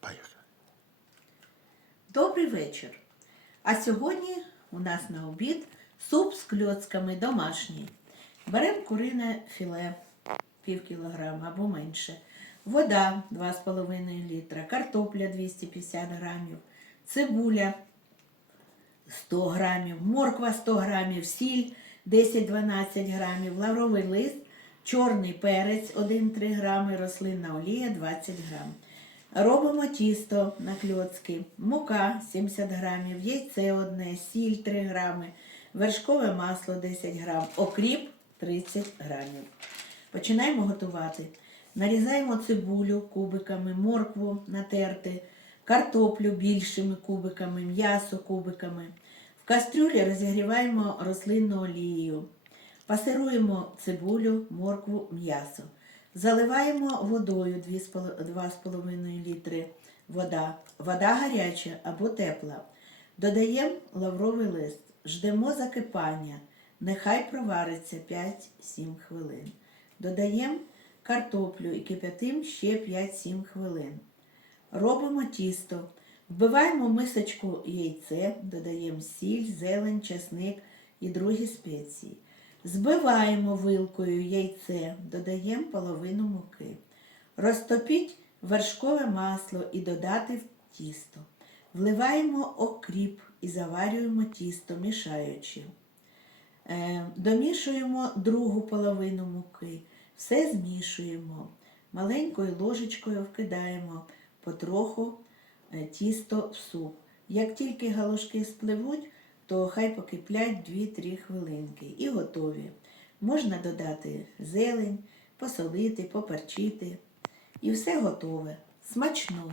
Поїхали. Добрий вечір. А сьогодні у нас на обід суп з кльоцками домашній. Беремо курине філе пів кілограма або менше. Вода 2,5 літра, картопля 250 грамів, цибуля 100 грамів, морква 100 грамів, сіль 10-12 грамів, лавровий лист, чорний перець 1-3 грами, рослинна олія 20 грам. Робимо тісто на кльоцки, мука 70 грамів, яйце одне, сіль 3 грами, вершкове масло 10 грам, окріп 30 грамів. Починаємо готувати. Нарізаємо цибулю кубиками, моркву натерти, картоплю більшими кубиками, м'ясо кубиками. В кастрюлі розігріваємо рослинну олію. Пасируємо цибулю, моркву, м'ясо. Заливаємо водою 2,5 літри вода. Вода гаряча або тепла. Додаємо лавровий лист. Ждемо закипання. Нехай провариться 5-7 хвилин. Додаємо картоплю і кип'ятим ще 5-7 хвилин. Робимо тісто. Вбиваємо мисочку яйце, додаємо сіль, зелень, чесник і другі спеції. Збиваємо вилкою яйце, додаємо половину муки. Розтопіть вершкове масло і додати в тісто. Вливаємо окріп і заварюємо тісто, мішаючи. Е, Домішуємо другу половину муки. Все змішуємо. Маленькою ложечкою вкидаємо потроху е, тісто в суп. Як тільки галушки спливуть, то хай покиплять 2-3 хвилинки і готові. Можна додати зелень, посолити, поперчити. І все готове. Смачного!